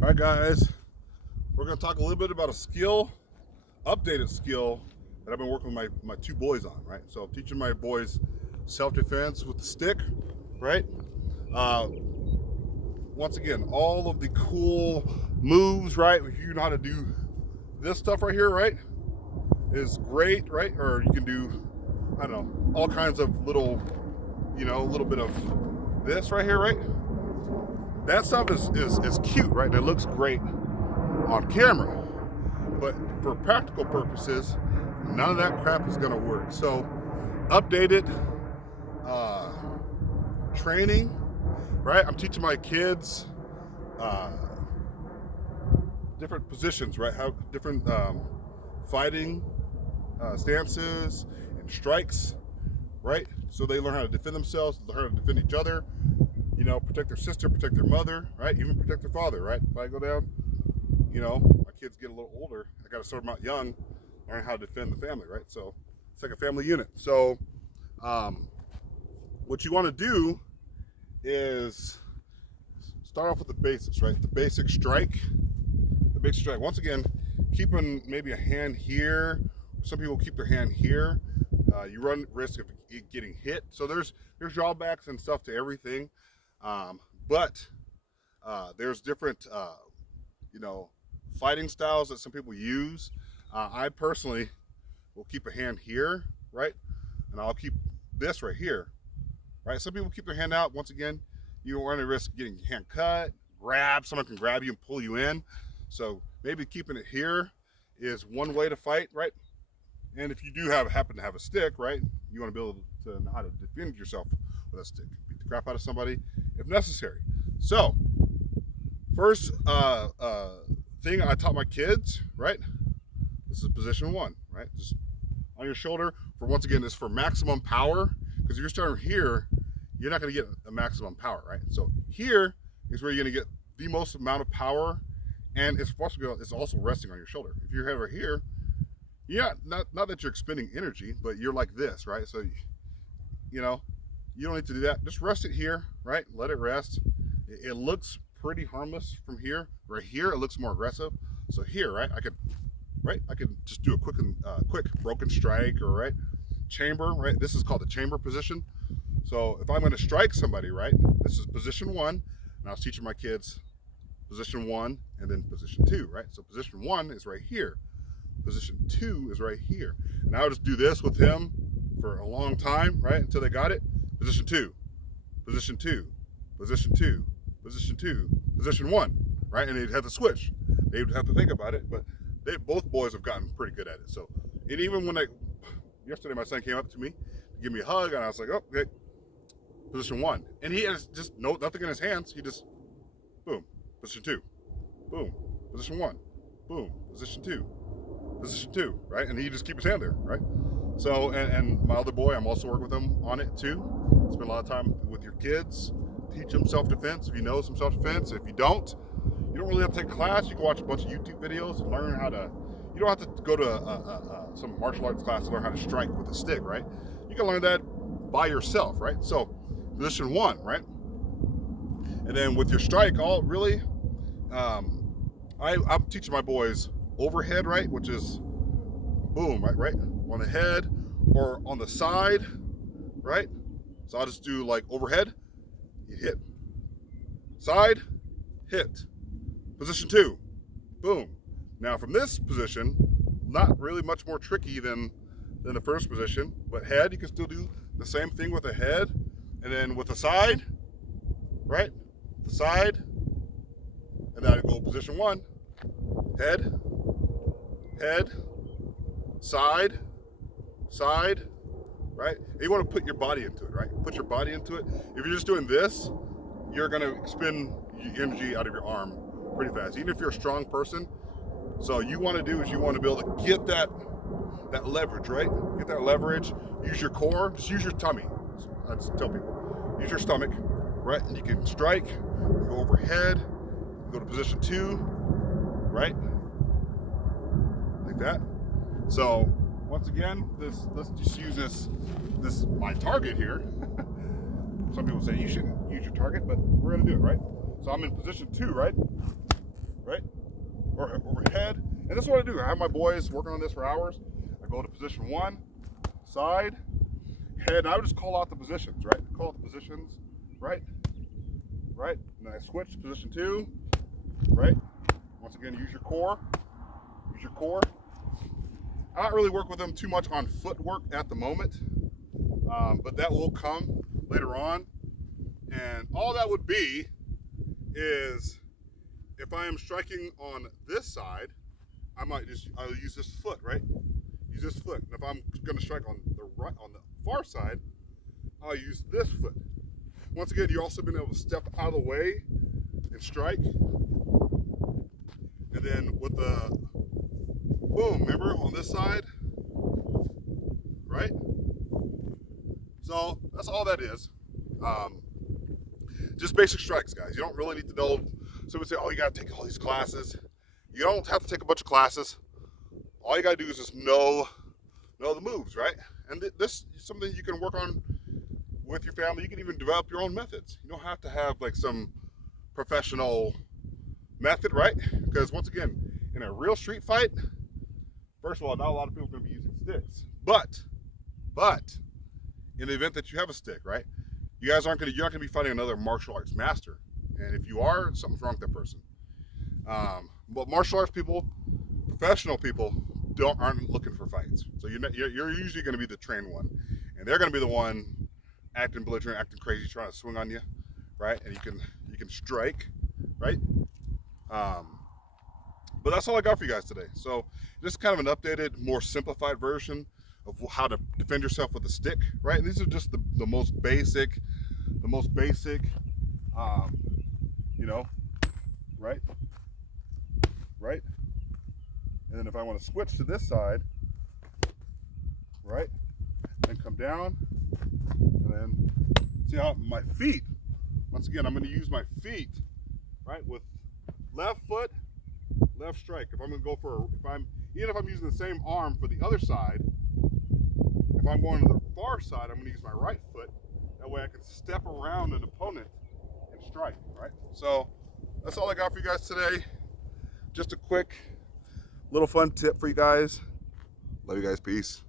All right, guys, we're going to talk a little bit about a skill, updated skill that I've been working with my two boys on, right? So I'm teaching my boys self-defense with the stick, right? Once again, all of the cool moves, right? If you know how to do this stuff right here, right, is great, right? Or you can do, I don't know, all kinds of little, a little bit of this right here, right? That stuff is cute, right? And it looks great on camera. But for practical purposes, none of that crap is going to work. So, updated uh, training, right? I'm teaching my kids uh, different positions, right? How different fighting stances and strikes, right? So they learn how to defend themselves, learn how to defend each other, protect their sister, protect their mother, right? Even protect their father, right? If I go down, my kids get a little older, I got to start them out young, learn how to defend the family, right? So it's like a family unit. So what you want to do is start off with the basics, right? The basic strike. The basic strike. Once again, keeping maybe a hand here. Some people keep their hand here. You run risk of it getting hit. So there's drawbacks and stuff to everything, but there's different fighting styles that some people use. I personally will keep a hand here, right, and I'll keep this right here, right. Some people keep their hand out. Once again, you don't run the risk of getting your hand cut, someone can grab you and pull you in. So maybe keeping it here is one way to fight, right? And if you do happen to have a stick, right, you want to be able to know how to defend yourself with a stick. Beat the crap out of somebody if necessary. So, first thing I taught my kids, right, this is position one, right? Just on your shoulder. Once again, this is for maximum power, because if you're starting here, you're not going to get a maximum power, right? So here is where you're going to get the most amount of power, and it's also resting on your shoulder. If you're over here, not that you're expending energy, but you're like this, right? So, you don't need to do that. Just rest it here, right? Let it rest. It looks pretty harmless from here. Right here, it looks more aggressive. So here, right, I could just do a quick broken strike, or right, chamber, right? This is called the chamber position. So if I'm going to strike somebody, right, this is position one, and I was teaching my kids position one and then position two, right? So position one is right here. Position two is right here. And I would just do this with him for a long time, right, until they got it. Position two, position two, position two, position two, position one, right? And they'd have to switch. They'd have to think about it, but both boys have gotten pretty good at it. So, and even when yesterday my son came up to me to give me a hug, and I was like, oh, okay, position one. And he has just nothing in his hands. He just, boom, position two, boom, position one, boom, position two, right? And he just keep his hand there, right? So, and my other boy, I'm also working with him on it too. Spend a lot of time with your kids, teach them self-defense if you know some self-defense. If you don't really have to take a class. You can watch a bunch of YouTube videos and learn how to, you don't have to go to some martial arts class to learn how to strike with a stick, right? You can learn that by yourself, right? So, position one, right? And then with your strike, I'm teaching my boys overhead, right, which is boom, right on the head or on the side, right? So I'll just do like overhead, you hit, side, hit, position two, boom. Now from this position, not really much more tricky than the first position, but head, you can still do the same thing with the head, and then with the side, right? The side, and then I go position one, head, side, right? And you want to put your body into it, right? Put your body into it. If you're just doing this, you're going to expend energy out of your arm pretty fast, even if you're a strong person. So you want to do is you want to be able to get that leverage, right? Get that leverage. Use your core. Just use your tummy. I just tell people, use your stomach, right? And you can strike. You go overhead. Go to position two, right? Like that. So once again, let's just use this my target here. Some people say you shouldn't use your target, but we're gonna do it, right? So I'm in position two, right? right? Or head. And this is what I do. I have my boys working on this for hours. I go to position 1, side, head, and I would just call out the positions, right? Call out the positions, right? Right? And then I switch to position 2, right? Once again, use your core. Use your core. I don't really work with them too much on footwork at the moment, but that will come later on. And all that would be is if I am striking on this side, I'll use this foot, right? Use this foot. And if I'm going to strike on the far side, I'll use this foot. Once again, you've also been able to step out of the way and strike. And then with the boom, remember on this side, right? So that's all that is. Just basic strikes, guys. You don't really need to know. Some would say, oh, you got to take all these classes. You don't have to take a bunch of classes. All you got to do is just know the moves, right? And this is something you can work on with your family. You can even develop your own methods. You don't have to have like some professional method, right? Because once again, in a real street fight, first of all, not a lot of people are going to be using sticks. But in the event that you have a stick, right? You're not going to be fighting another martial arts master. And if you are, something's wrong with that person. But martial arts people, professional people, aren't looking for fights. So you're usually going to be the trained one, and they're going to be the one acting belligerent, acting crazy, trying to swing on you, right? And you can strike, right? But that's all I got for you guys today. So just kind of an updated, more simplified version of how to defend yourself with a stick, right? And these are just the most basic, you know, right? Right? And then if I want to switch to this side, right? Then come down, and then see how my feet, once again, I'm going to use my feet, right? With left foot, left strike. If I'm going to go even if I'm using the same arm for the other side, if I'm going to the far side, I'm going to use my right foot. That way I can step around an opponent and strike, right? So that's all I got for you guys today. Just a quick little fun tip for you guys. Love you guys. Peace.